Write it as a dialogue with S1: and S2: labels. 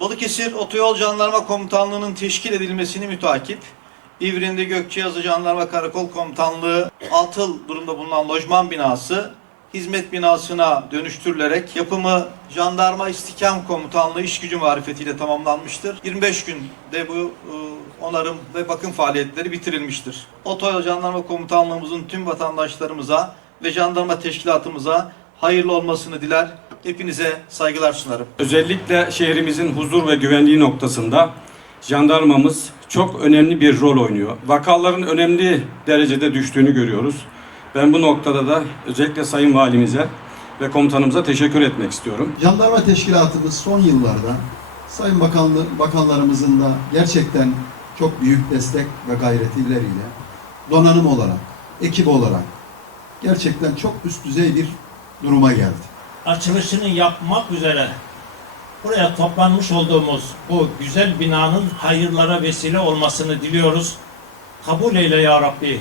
S1: Balıkesir Otoyol Jandarma Komutanlığı'nın teşkil edilmesini mütakip, İvrin'de Gökçeazı Jandarma Karakol Komutanlığı atıl durumda bulunan lojman binası hizmet binasına dönüştürülerek yapımı Jandarma İstihkam Komutanlığı iş gücü marifetiyle tamamlanmıştır. 25 günde bu e, onarım ve bakım faaliyetleri bitirilmiştir. Otoyol Jandarma Komutanlığımızın tüm vatandaşlarımıza ve jandarma teşkilatımıza hayırlı olmasını diler. Hepinize saygılar sunarım.
S2: Özellikle şehrimizin huzur ve güvenliği noktasında jandarmamız çok önemli bir rol oynuyor. Vakaların önemli derecede düştüğünü görüyoruz. Ben bu noktada da özellikle Sayın Valimize ve komutanımıza teşekkür etmek istiyorum.
S3: Jandarma teşkilatımız son yıllarda Sayın Bakanlı, Bakanlarımızın da gerçekten çok büyük destek ve gayretleriyle donanım olarak, ekip olarak gerçekten çok üst düzey bir duruma geldi.
S4: Açılışını yapmak üzere buraya toplanmış olduğumuz bu güzel binanın hayırlara vesile olmasını diliyoruz. Kabul eyle ya Rabbi.